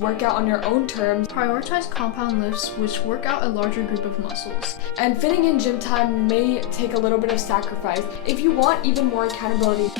Work out on your own terms, prioritize compound lifts which work out a larger group of muscles, and fitting in gym time may take a little bit of sacrifice if you want even more accountability.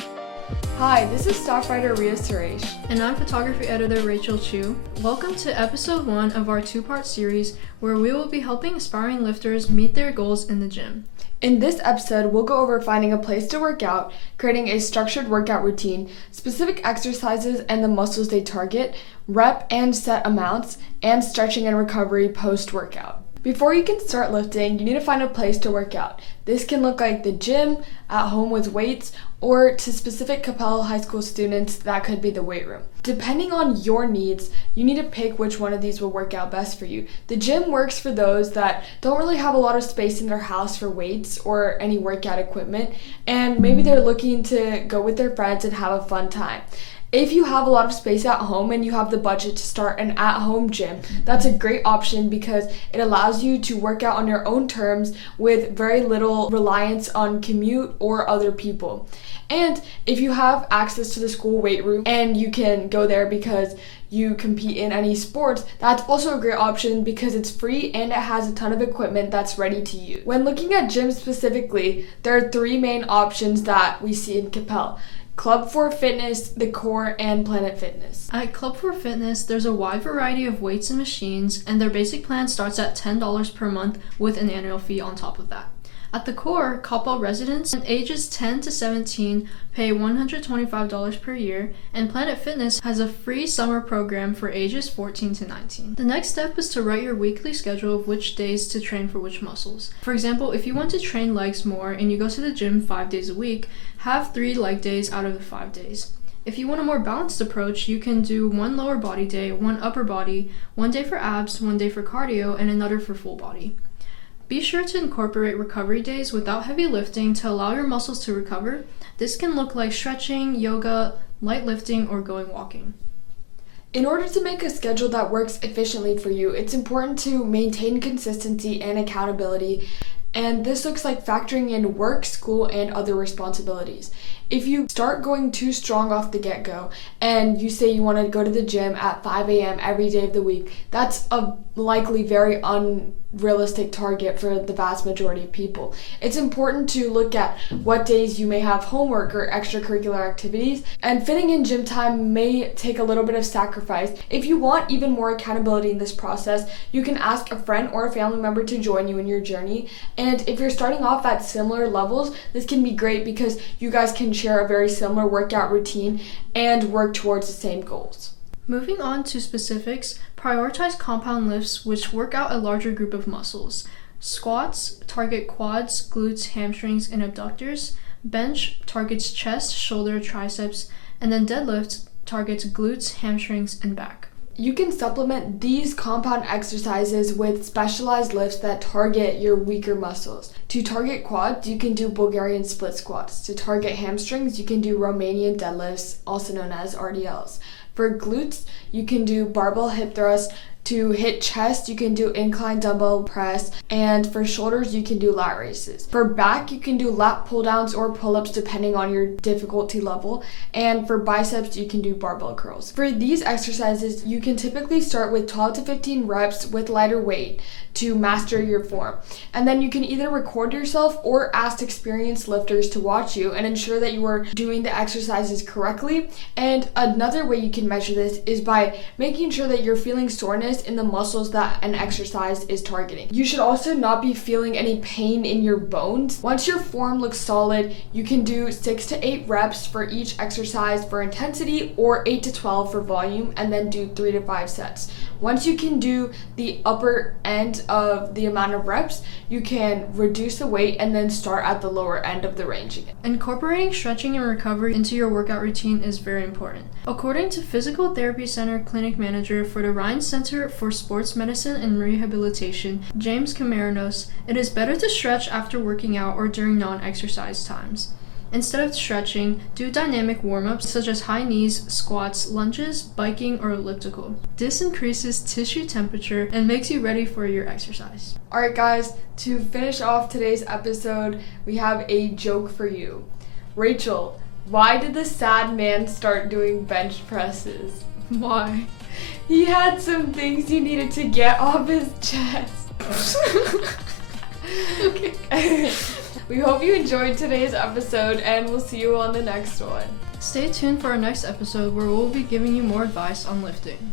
Hi, this is staff writer Riya Suresh. And I'm photography editor Rachel Chio. Welcome to episode 1 of our 2-part series where we will be helping aspiring lifters meet their goals in the gym. In this episode, we'll go over finding a place to work out, creating a structured workout routine, specific exercises and the muscles they target, rep and set amounts, and stretching and recovery post-workout. Before you can start lifting, you need to find a place to work out. This can look like the gym, at home with weights, or to specific Capella High School students, that could be the weight room. Depending on your needs, you need to pick which one of these will work out best for you. The gym works for those that don't really have a lot of space in their house for weights or any workout equipment, and maybe they're looking to go with their friends and have a fun time. If you have a lot of space at home and you have the budget to start an at-home gym, that's a great option because it allows you to work out on your own terms with very little reliance on commute or other people. And if you have access to the school weight room and you can go there because you compete in any sports, that's also a great option because it's free and it has a ton of equipment that's ready to use. When looking at gyms specifically, there are 3 main options that we see in Capella: Club for Fitness, The Core, and Planet Fitness. At Club for Fitness, there's a wide variety of weights and machines, and their basic plan starts at $10 per month with an annual fee on top of that. At The Core, Capella residents ages 10 to 17 pay $125 per year, and Planet Fitness has a free summer program for ages 14 to 19. The next step is to write your weekly schedule of which days to train for which muscles. For example, if you want to train legs more and you go to the gym 5 days a week, have 3 leg days out of the 5 days. If you want a more balanced approach, you can do 1 lower body day, 1 upper body, 1 day for abs, 1 day for cardio, and another for full body. Be sure to incorporate recovery days without heavy lifting to allow your muscles to recover. This can look like stretching, yoga, light lifting, or going walking. In order to make a schedule that works efficiently for you, it's important to maintain consistency and accountability, and this looks like factoring in work, school, and other responsibilities. If you start going too strong off the get-go and you say you want to go to the gym at 5 a.m. every day of the week, that's a likely very unrealistic target for the vast majority of people. It's important to look at what days you may have homework or extracurricular activities, and fitting in gym time may take a little bit of sacrifice. If you want even more accountability in this process, you can ask a friend or a family member to join you in your journey. And if you're starting off at similar levels, this can be great because you guys can share a very similar workout routine and work towards the same goals. Moving on to specifics, prioritize compound lifts which work out a larger group of muscles. Squats target quads, glutes, hamstrings, and abductors. Bench targets chest, shoulder, triceps, and then deadlift targets glutes, hamstrings, and back. You can supplement these compound exercises with specialized lifts that target your weaker muscles. To target quads, you can do Bulgarian split squats. To target hamstrings, you can do Romanian deadlifts, also known as RDLs. For glutes, you can do barbell hip thrust. To hit chest, you can do incline dumbbell press, and for shoulders, you can do lat raises. For back, you can do lat pull downs or pull-ups depending on your difficulty level, and for biceps, you can do barbell curls. For these exercises, you can typically start with 12 to 15 reps with lighter weight to master your form. And then you can either record yourself or ask experienced lifters to watch you and ensure that you are doing the exercises correctly. And another way you can measure this is by making sure that you're feeling soreness in the muscles that an exercise is targeting. You should also not be feeling any pain in your bones. Once your form looks solid, you can do 6 to 8 reps for each exercise for intensity or 8 to 12 for volume, and then do 3 to 5 sets. Once you can do the upper end of the amount of reps, you can reduce the weight and then start at the lower end of the range again. Incorporating stretching and recovery into your workout routine is very important. According to Physical Therapy Center Clinic Manager for the Rhine Center for Sports Medicine and Rehabilitation, James Camaranos, it is better to stretch after working out or during non-exercise times. Instead of stretching, do dynamic warm-ups such as high knees, squats, lunges, biking, or elliptical. This increases tissue temperature and makes you ready for your exercise. Alright guys, to finish off today's episode, we have a joke for you. Rachel, why did the sad man start doing bench presses? Why? He had some things he needed to get off his chest. Okay. We hope you enjoyed today's episode, and we'll see you on the next one. Stay tuned for our next episode where we'll be giving you more advice on lifting.